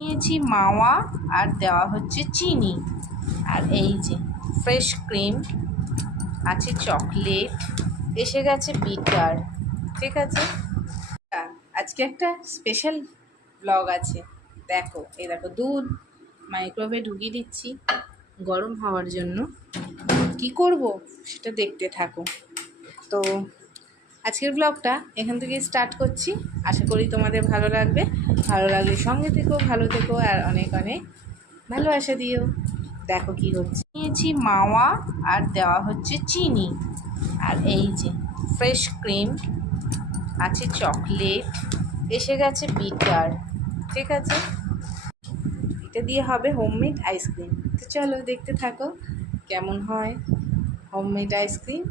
নিয়েছি মাওয়া আর দেওয়া হচ্ছে চিনি, আর এই যে ফ্রেশ ক্রিম আছে, চকলেট, এসে গেছে বিটার। ঠিক আছে, আজকে একটা স্পেশাল ব্লগ আছে। দেখো, এই দেখো দুধ মাইক্রোওয়েভে ঢুকিয়ে দিচ্ছি গরম হওয়ার জন্য। কি করব সেটা দেখতে থাকো। তো আজকের ব্লগটা এখান থেকে স্টার্ট করছি, আশা করি তোমাদের ভালো লাগবে। ভালো লাগলে সঙ্গে থেকো, ভালো থেকো, আর অনেক অনেক ভালোবাসা দিও। দেখো কি হচ্ছে। নিয়েছি মাওয়া আর দেওয়া হচ্ছে চিনি, আর এই যে ফ্রেশ ক্রিম আছে, চকলেট, এসে গেছে বিটার। ঠিক আছে, এটা দিয়ে হবে হোমমেড আইসক্রিম। তো চলো দেখতে থাকো কেমন হয় হোমমেড আইসক্রিম।